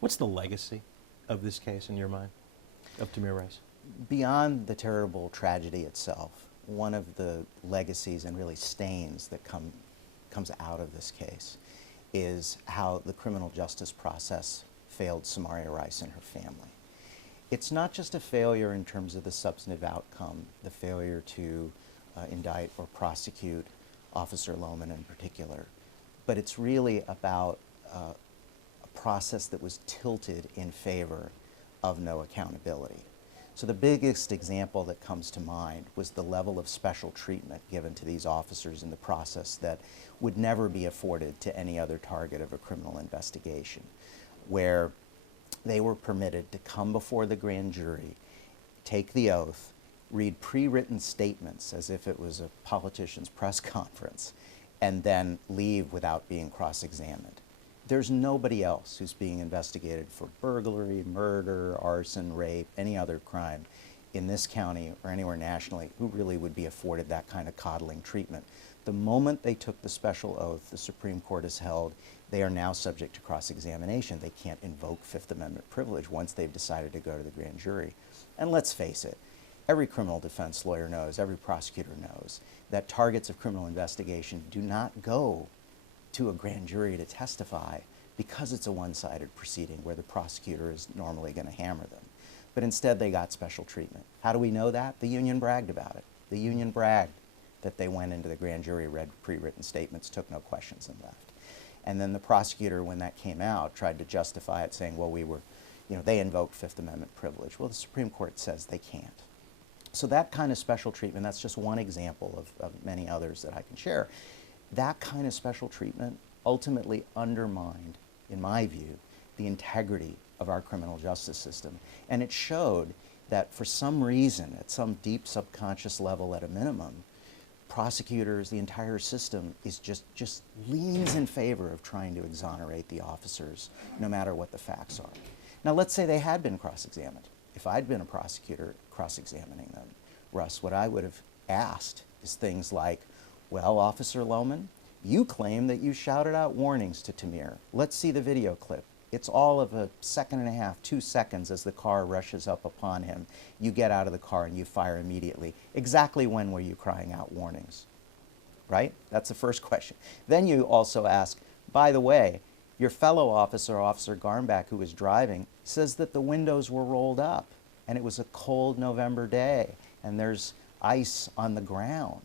What's the legacy of this case in your mind, of Tamir Rice? Beyond the terrible tragedy itself, one of the legacies and really stains that comes out of this case is how the criminal justice process failed Samaria Rice and her family. It's not just a failure in terms of the substantive outcome, the failure to indict or prosecute Officer Lohman in particular, but it's really about a process that was tilted in favor of no accountability. So the biggest example that comes to mind was the level of special treatment given to these officers in the process that would never be afforded to any other target of a criminal investigation, where they were permitted to come before the grand jury, take the oath, read pre-written statements as if it was a politician's press conference, and then leave without being cross-examined. There's nobody else who's being investigated for burglary, murder, arson, rape, any other crime in this county or anywhere nationally who really would be afforded that kind of coddling treatment. The moment they took the special oath, the Supreme Court has held, they are now subject to cross-examination. They can't invoke Fifth Amendment privilege once they've decided to go to the grand jury. And let's face it, every criminal defense lawyer knows, every prosecutor knows, that targets of criminal investigation do not go to a grand jury to testify because it's a one-sided proceeding where the prosecutor is normally going to hammer them. But instead they got special treatment. How do we know that? The union bragged about it. The union bragged that they went into the grand jury, read pre-written statements, took no questions, and left. And then the prosecutor, when that came out, tried to justify it, saying, well, they invoked Fifth Amendment privilege. Well, the Supreme Court says they can't. So that kind of special treatment, that's just one example of many others that I can share. That kind of special treatment ultimately undermined, in my view, the integrity of our criminal justice system. And it showed that for some reason, at some deep subconscious level at a minimum, prosecutors, the entire system is just leans in favor of trying to exonerate the officers, no matter what the facts are. Now let's say they had been cross-examined. If I'd been a prosecutor cross-examining them, Russ, what I would have asked is things like, well, Officer Lohman, you claim that you shouted out warnings to Tamir. Let's see the video clip. It's all of a second and a half, 2 seconds as the car rushes up upon him. You get out of the car and you fire immediately. Exactly when were you crying out warnings? Right? That's the first question. Then you also ask, by the way, your fellow officer, Officer Garnback, who was driving, says that the windows were rolled up and it was a cold November day and there's ice on the ground.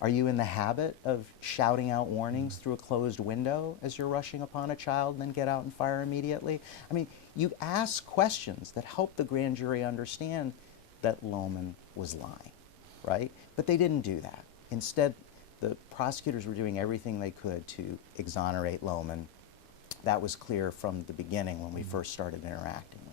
Are you in the habit of shouting out warnings through a closed window as you're rushing upon a child and then get out and fire immediately? I mean, you ask questions that help the grand jury understand that Lohman was lying, right? But they didn't do that. Instead, the prosecutors were doing everything they could to exonerate Lohman. That was clear from the beginning when we first started interacting with